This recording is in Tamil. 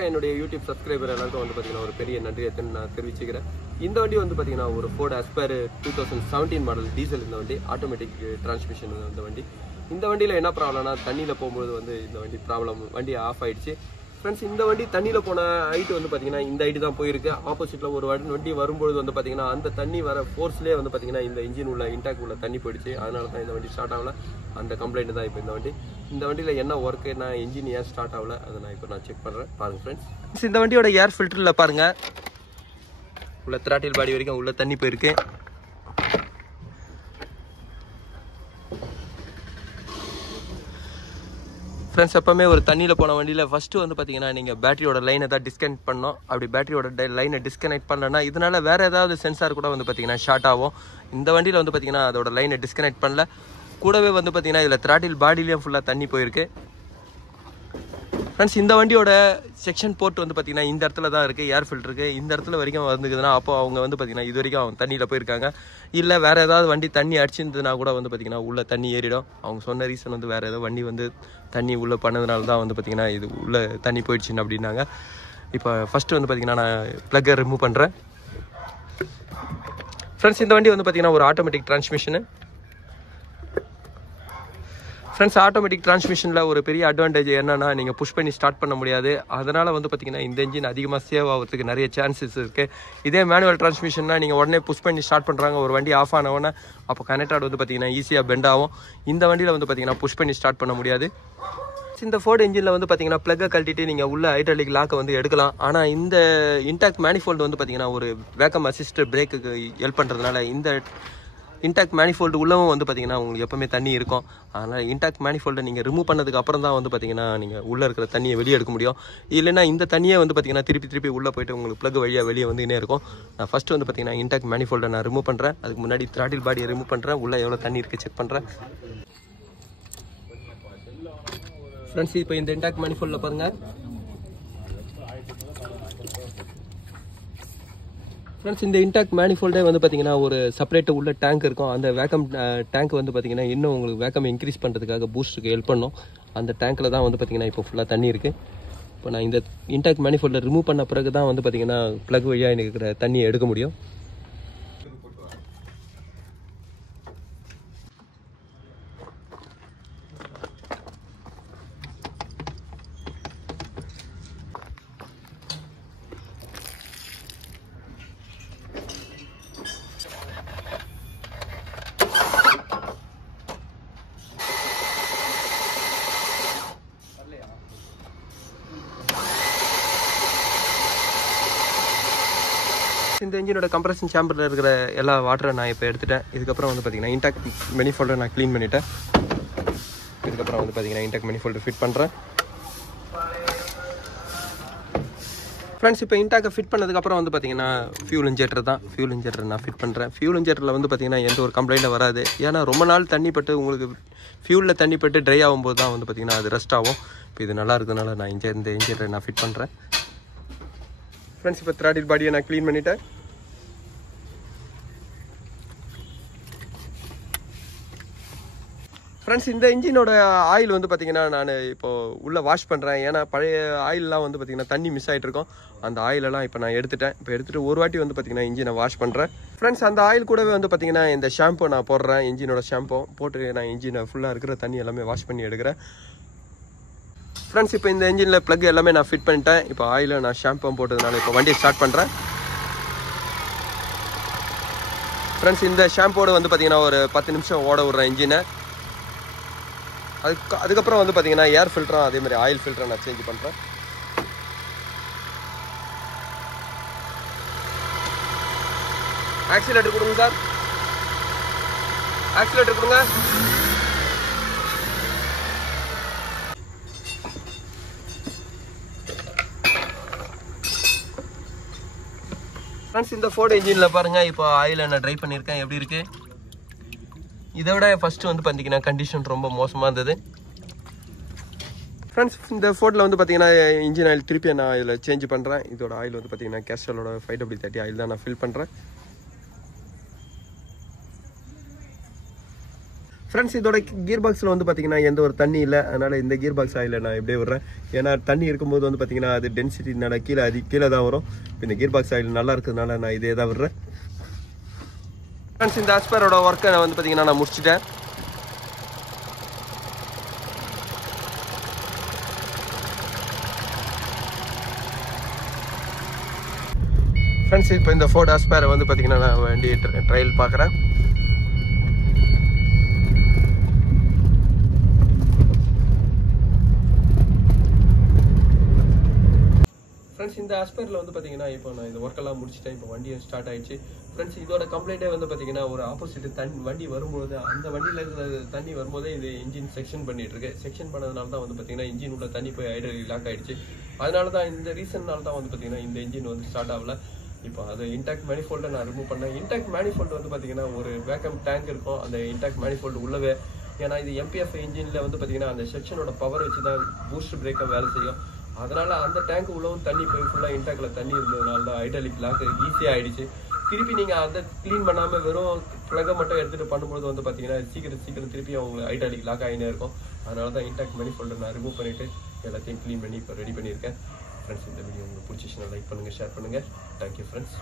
இருக்க என்னுடைய யூடியூப் சப்ஸ்கிரைபர் எல்லாருக்கும் வந்து பார்த்தீங்கன்னா ஒரு பெரிய நன்றியை நான் தெரிவிச்சுக்கிறேன். இந்த வண்டி வந்து பார்த்தீங்கன்னா ஒரு ஃபோர்ட் ஆஸ்பயர் 2017 மாடல் டீசல். இந்த வண்டி ஆட்டோமேட்டிக் டிரான்ஸ்மிஷன் இந்த வண்டி. இந்த வண்டியில் என்ன ப்ராப்ளம்னா தண்ணியில் போகும்போது வந்து இந்த வண்டி ஆஃப் ஆயிடுச்சு ஃப்ரெண்ட்ஸ். இந்த வண்டி தண்ணியில் போன ஹைட்டு வந்து பார்த்தீங்கன்னா இந்த ஹைட்டு தான் போயிருக்கு. ஆப்போசிட்டில் ஒரு வண்டி வரும்பொழுது வந்து பார்த்தீங்கன்னா அந்த தண்ணி வர ஃபோர்ஸ்லேயே வந்து பார்த்தீங்கன்னா இந்த இன்ஜின் உள்ள இன்டாக் உள்ள தண்ணி போயிடுச்சு. அதனால தான் இந்த வண்டி ஸ்டார்ட் ஆகல. அந்த கம்ப்ளைண்ட் தான் இப்போ இந்த வண்டியில் என்ன ஒர்க்கு, நான் இன்ஜின் ஏன் ஸ்டார்ட் ஆகல அதை நான் செக் பண்ணுறேன். பாருங்கள் ஃப்ரெண்ட்ஸ், இந்த வண்டியோட ஏர் ஃபில்டரில் பாருங்கள் உள்ள த்ராட்டில் பாடி வரைக்கும் உள்ள தண்ணி போயிருக்கு. ஃப்ரெண்ட்ஸ், எப்பவுமே ஒரு தண்ணியில் போன வண்டியில் ஃபஸ்ட்டு வந்து பார்த்தீங்கன்னா நீங்கள் பேட்டரியோட லைனை தான் டிஸ்கனெக்ட் பண்ணணும். அப்படி பேட்டரியோட லைனை டிஸ்கனெக்ட் பண்ணலன்னா இதனால வேறு ஏதாவது சென்சார் கூட வந்து பார்த்தீங்கன்னா ஷார்ட் ஆகும். இந்த வண்டியில் வந்து பார்த்தீங்கன்னா அதோட லைனை டிஸ்கனெக்ட் பண்ணல. கூடவே வந்து பார்த்தீங்கன்னா இதில் த்ராட்டில் பாடியிலையும் ஃபுல்லாக தண்ணி போயிருக்கு. ஃப்ரெண்ட்ஸ், இந்த வண்டியோட செக்ஷன் போர்ட் வந்து பார்த்தீங்கன்னா இந்த இடத்துல தான் இருக்குது. ஏர் ஃபில்டருக்கு இந்த இடத்துல வரைக்கும் வந்துக்குதுன்னா அப்போ அவங்க வந்து பார்த்தீங்கன்னா இது வரைக்கும் அவங்க தண்ணியில் போயிருக்காங்க. இல்லை வேறு ஏதாவது வண்டி தண்ணி அடிச்சிருந்ததுன்னா கூட வந்து பார்த்தீங்கன்னா உள்ளே தண்ணி ஏறிடும். அவங்க சொன்ன ரீசன் வந்து வேறு ஏதாவது வண்டி வந்து தண்ணி உள்ளே பண்ணதுனால தான் வந்து பார்த்தீங்கன்னா இது உள்ளே தண்ணி போயிடுச்சுன்னு அப்படின்னாங்க. இப்போ ஃபஸ்ட்டு வந்து பார்த்தீங்கன்னா நான் ப்ளக்கை ரிமூவ் பண்ணுறேன். ஃப்ரெண்ட்ஸ், இந்த வண்டி வந்து பார்த்தீங்கன்னா ஒரு ஆட்டோமேட்டிக் டிரான்ஸ்மிஷனு. ஃப்ரெண்ட்ஸ், ஆட்டோமேட்டிக் டிரான்ஸ்மிஷனில் ஒரு பெரிய அட்வான்டேஜ் என்னன்னா நீங்கள் புஷ் பண்ணி ஸ்டார்ட் பண்ண முடியாது. அதனால் வந்து பார்த்தீங்கன்னா இந்த இன்ஜின் அதிகமாக சேவ் ஆகிறதுக்கு நிறைய சான்சஸ் இருக்குது. இதே மேனுவல் டிரான்ஸ்மிஷன்னா நீங்கள் உடனே புஷ் பண்ணி ஸ்டார்ட் பண்ணுறாங்க, ஒரு வண்டி ஆஃப் ஆனவொடனே அப்போ கனெக்டாட் வந்து பார்த்தீங்கன்னா ஈஸியாக பெண்ட் ஆகும். இந்த வண்டியில் வந்து பார்த்தீங்கன்னா புஷ் பண்ணி ஸ்டார்ட் பண்ண முடியாது. இந்த ஃபோர்ட் இன்ஜினில் வந்து பார்த்தீங்கன்னா ப்ளக்கை கழட்டிட்டு நீங்கள் உள்ள ஹைட்ராலிக் லாக்கை வந்து எடுக்கலாம். ஆனால் இந்த இன்டாக் மேனிஃபோல்டு வந்து பார்த்தீங்கன்னா ஒரு வேக்கம் அசிஸ்ட் பிரேக்குக்கு ஹெல்ப் பண்ணுறதுனால இந்த இன்டாக் மேனிஃபோல்டு உள்ளவும் வந்து பார்த்தீங்கன்னா உங்களுக்கு எப்பவுமே தண்ணி இருக்கும். அதனால் இன்டாக் மேனிஃபோல்டை நீங்கள் ரிமூவ் பண்ணதுக்கு அப்புறம் தான் வந்து பார்த்தீங்கன்னா நீங்கள் உள்ளே இருக்கிற தண்ணியை வெளியே எடுக்க முடியும். இல்லைன்னா இந்த தண்ணியை வந்து பார்த்தீங்கன்னா திருப்பி உள்ளே போயிட்டு உங்களுக்கு ப்ளக் வழியாக வெளியே வந்துன்னே இருக்கும். நான் ஃபஸ்ட்டு வந்து பார்த்தீங்கன்னா இன்டாக் மேனிஃபோல்டை நான் ரிமூவ் பண்ணுறேன். அதுக்கு முன்னாடி த்ராட்டில் பாடியை ரிமூவ் பண்ணுறேன். உள்ளே எவ்வளோ தண்ணி இருக்குது செக் பண்ணுறேன். ஃப்ரெண்ட்ஸ், இப்போ இந்த இன்டாக் மேனிஃபோல்டில் பாருங்கள். ஃப்ரெண்ட்ஸ், இந்த இன்டாக் மேனிஃபோல்டே வந்து பார்த்தீங்கன்னா ஒரு செப்பரேட் உள்ள டேங்க் இருக்கும். அந்த வேக்கம் டேங்க் வந்து பார்த்தீங்கன்னா இன்னும் உங்களுக்கு வேக்கம் இன்க்ரீஸ் பண்ணுறதுக்காக பூஸ்ட்டுக்கு ஹெல்ப் பண்ணும். அந்த டேங்க்கில் தான் வந்து பார்த்தீங்கன்னா இப்போ ஃபுல்லாக தண்ணி இருக்குது. இப்போ நான் இந்த இன்டாக் மேனிஃபோல்டை ரிமூவ் பண்ண பிறகு தான் வந்து பார்த்தீங்கன்னா ப்ளக் வழியாக எனக்கு இருக்கிற தண்ணியை எடுக்க முடியும். இந்த இன்ஜினோட கம்ப்ரஷன் சேம்பரில் இருக்கிற எல்லா வாட்டரை நான் இப்போ எடுத்துட்டேன். இதுக்கப்புறம் வந்து பார்த்தீங்கன்னா இன்டாக் மேனிஃபோல்டை நான் க்ளீன் பண்ணிட்டேன். இதுக்கப்புறம் வந்து பார்த்தீங்கன்னா இன்டாக் மேனிஃபோல்டை ஃபிட் பண்ணுறேன். ஃப்ரெண்ட்ஸ், இப்போ இன்டாக்கை ஃபிட் பண்ணதுக்கப்புறம் வந்து பார்த்தீங்கன்னா ஃபியூல் இன்ஜெக்டர் நான் ஃபிட் பண்ணுறேன். ஃபியூல் இன்ஜெக்டரில் வந்து பார்த்தீங்கன்னா எந்த ஒரு கம்ப்ளைண்ட்டும் வராது. ஏன்னா ரொம்ப நாள் தண்ணி பட்டு உங்களுக்கு ஃபியூலில் தண்ணி பட்டு ட்ரை ஆகும்போது தான் வந்து பார்த்தீங்கன்னா அது ரெஸ்ட் ஆகும். இப்போ இது நல்லா இருக்கிறதுனால நான் இந்த இன்ஜெக்டரை நான் ஃபிட் பண்ணுறேன். ஃப்ரெண்ட்ஸ், இப்போ த்ராட்டில் பாடியை நான் க்ளீன் பண்ணிட்டேன். ஃப்ரெண்ட்ஸ், இந்த இன்ஜினோட ஆயில் வந்து பார்த்தீங்கன்னா நான் இப்போது உள்ளே வாஷ் பண்ணுறேன். ஏன்னா பழைய ஆயிலெலாம் வந்து பார்த்தீங்கன்னா தண்ணி மிஸ் ஆகிட்டு இருக்கும். அந்த ஆயிலெல்லாம் இப்போ நான் எடுத்துட்டேன். இப்போ எடுத்துகிட்டு ஒரு வாட்டி வந்து பார்த்தீங்கன்னா இன்ஜினை வாஷ் பண்ணுறேன். ஃப்ரெண்ட்ஸ், அந்த ஆயில் கூடவே வந்து பார்த்தீங்கன்னா இந்த ஷாம்பு நான் போடுறேன். இன்ஜினோட ஷாம்பு போட்டு நான் இன்ஜினை ஃபுல்லாக இருக்கிற தண்ணி எல்லாமே வாஷ் பண்ணி எடுக்கிறேன். ஃப்ரெண்ட்ஸ், இப்போ இந்த இன்ஜினில் ப்ளக் எல்லாமே நான் ஃபிட் பண்ணிட்டேன். இப்போ ஆயிலில் நான் ஷாம்பு போட்டதுனால இப்போ வண்டியை ஸ்டார்ட் பண்ணுறேன். ஃப்ரெண்ட்ஸ், இந்த ஷாம்போடு வந்து பார்த்தீங்கன்னா ஒரு 10 நிமிஷம் ஓட விட்றேன் இன்ஜினை. அதுக்கப்புறம் வந்து பார்த்தீங்கன்னா ஏர் ஃபில்டரும் அதே மாதிரி ஆயில் ஃபில்டரை நான் சேஞ்ச் பண்ணுறேன். ஆக்சிலேட்டர் கொடுங்க சார், ஆக்சிலேட்டர் கொடுங்க. ஃப்ரெண்ட்ஸ், இந்த ஃபோர்ட் இன்ஜினில் பாருங்கள் இப்போ ஆயிலை நான் ட்ரை பண்ணியிருக்கேன். எப்படி இருக்குது? இதை விட ஃபஸ்ட்டு வந்து பார்த்தீங்கன்னா கண்டிஷன் ரொம்ப மோசமாக இருந்தது. ஃப்ரெண்ட்ஸ், இந்த ஃபோர்டில் வந்து பார்த்தீங்கன்னா இன்ஜின் ஆயில் திருப்பி நான் இதில் சேஞ்ச் பண்ணுறேன். இதோட ஆயில் வந்து பார்த்தீங்கன்னா கேஸ்ட்ராலோட 5W30 ஆயில் தான் நான் ஃபில் பண்ணுறேன். ஃப்ரெண்ட்ஸ் இதோட கியர் பாக்ஸில் வந்து பார்த்தீங்கன்னா எந்த ஒரு தண்ணி இல்லை. அதனால் இந்த கியர் பாக்ஸ் ஆயில் நான் இப்படியே விடுறேன். ஏன்னா தண்ணி இருக்கும்போது வந்து பார்த்தீங்கன்னா அது டென்சிட்டினால கீழே தான் வரும். இந்த கியர் பாக்ஸ் ஆயில் நல்லா இருக்கிறதுனால நான் இதே தான் விடுறேன். ஃப்ரெண்ட்ஸ் இந்த ஆஸ்பரோட ஒர்க்கை நான் வந்து பார்த்தீங்கன்னா நான் முடிச்சிட்டேன். ஃப்ரெண்ட்ஸ் இப்போ இந்த ஃபோர்ட் ஆஸ்பேரை வந்து பார்த்தீங்கன்னா நான் வண்டி ட்ரையல் பார்க்குறேன். ஃப்ரெண்ட்ஸ் இந்த ஆஸ்பேரில் வந்து பார்த்தீங்கன்னா இப்போ நான் இந்த ஒர்க்கெல்லாம் முடிச்சிட்டேன். இப்போ வண்டியும் ஸ்டார்ட் ஆயிடுச்சு. ஃப்ரெண்ட்ஸ் இதோட கம்ப்ளைண்ட்டே வந்து பார்த்தீங்கன்னா ஒரு ஆப்போசிட் வண்டி வரும்போது அந்த வண்டியில் இருக்கிற தண்ணி வரும்போதே இது இன்ஜின் செக்ஷன் பண்ணிட்டு இருக்கு. செக்ஷன் பண்ணதுனால தான் வந்து பார்த்தீங்கன்னா இன்ஜின் உள்ள தண்ணி போய் ஐடல் லாக் ஆயிடுச்சு. அதனால தான் இந்த ரீசன்னால தான் வந்து பார்த்தீங்கன்னா இந்த இன்ஜின் வந்து ஸ்டார்ட் ஆகல. இப்போ அது இன்டாக்ட் மேனிஃபோல்டை நான் ரிமூவ் பண்ணேன். இன்டாக்ட் மேனிஃபோல்டு வந்து பார்த்தீங்கன்னா ஒரு வேக்கம் டேங்க் இருக்கும் அந்த இன்டாக்ட் மேனிஃபோல்டு உள்ளவே. ஏன்னா இது எம்பிஎஃப் இன்ஜினில் வந்து பார்த்தீங்கன்னா அந்த செக்ஷனோட பவர் வச்சு தான் பூஸ்ட் பிரேக்கை வேலை செய்யும். அதனால அந்த டேங்க் உள்ளவும் தண்ணி போய் ஃபுல்லாக இன்டாக்டில் தண்ணி இருந்ததுனால தான் ஐடாலிக் லாக் ஈஸியாக ஆயிடுச்சு. திருப்பி நீங்கள் அதை க்ளீன் பண்ணாமல் வெறும் ப்ளக்கை மட்டும் எடுத்துகிட்டு பண்ணும்போது வந்து பார்த்தீங்கன்னா சீக்கிரம் திருப்பி அவங்களுக்கு ஐடாலிக் லாக் ஆகினே இருக்கும். அதனால தான் இன்டாக்ட் மேனிஃபோல்டை நான் ரிமூவ் பண்ணிவிட்டு எல்லாத்தையும் க்ளீன் பண்ணி இப்போ ரெடி பண்ணியிருக்கேன். ஃப்ரெண்ட்ஸ் இந்த வீடியோ உங்களுக்கு பிடிச்சிச்சுன்னா லைக் பண்ணுங்கள், ஷேர் பண்ணுங்கள். Thank you friends.